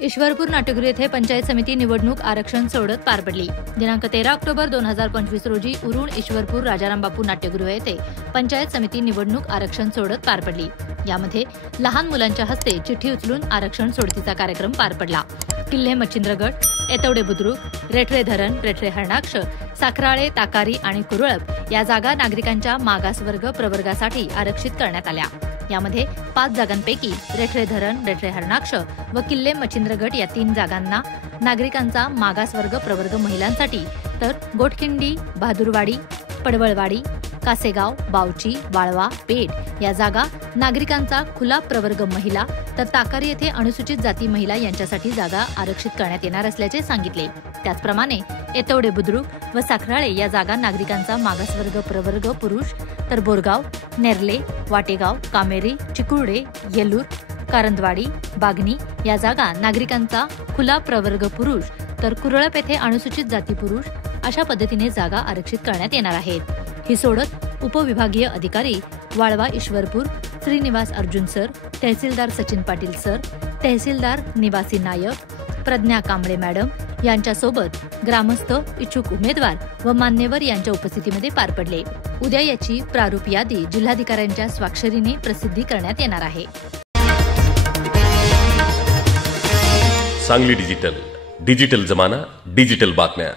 ईश्वरपूर नाट्यगृह येथे पंचायत समिती निवडणूक आरक्षण सोडत पार पडली। दिनांक 13 ऑक्टोबर 2025 रोजी उरुण ईश्वरपूर राजारामबापू नाट्यगृह येथे पंचायत समिती निवडणूक आरक्षण सोडत पार पडली। यामध्ये लहान मुलांच्या हस्ते चिठ्ठी उचलून आरक्षण सोडतीचा कार्यक्रम पार पडला। किल्ले मच्छिंद्रगड, एतवडे बुद्रुक, रेठरे धरण, रेठरे हरणाक्ष, साखराळे, ताकारी आणि कुरळप या जागा नागरिकांच्या मागासवर्ग प्रवर्गासाठी आरक्षित करण्यात आल्या। यामध्ये 5 जागांपैकी रेठरे धरण, रेठरे हरणाक्ष व किल्ले मच्छिंद्रगड या 3 जागांना नागरिकांचा मागासवर्ग प्रवर्ग महिलांसाठी, तर गोटखिंडी, बहादूरवाडी, पडवळवाडी, कासेगाव, बावची, वाळवा, पेठ या जागा नागरिकांचा खुला प्रवर्ग महिला, तर ताकारी येथे अनुसूचित जाती महिला यांच्यासाठी जागा आरक्षित करण्यात येणार असल्याचे सांगितले। त्याचप्रमाणे एतवडे बुद्रुक व साखराळे या जागा नागरिकांचा मागासवर्ग प्रवर्ग पुरुष, तर बोरगाव, नेरले, वाटेगाव, कामेरी, चिकुर्डे, येलूर, कारंदवाडी, बागणी या जागा नागरिकांचा खुला प्रवर्ग पुरुष, तर कुरळप येथे अनुसूचित जाती पुरुष अशा पद्धतीने जागा आरक्षित करण्यात येणार आहेत। ही सोडत उपविभागीय अधिकारी वाळवा ईश्वरपूर श्रीनिवास अर्जुन सर, तहसीलदार सचिन पाटील सर, तहसीलदार निवासी नायक, प्रज्ञा कांबळे मॅडम यांच्यासोबत ग्रामस्थ, इच्छुक उमेदवार व मान्यवर यांच्या उपस्थितीमध्ये पार पडले। उद्या याची प्रारूप यादी जिल्हाधिकाऱ्यांच्या स्वाक्षरीने प्रसिद्धी करण्यात येणार आहे। सांगली डिजिटल जमाना, डिजिटल बातम्या।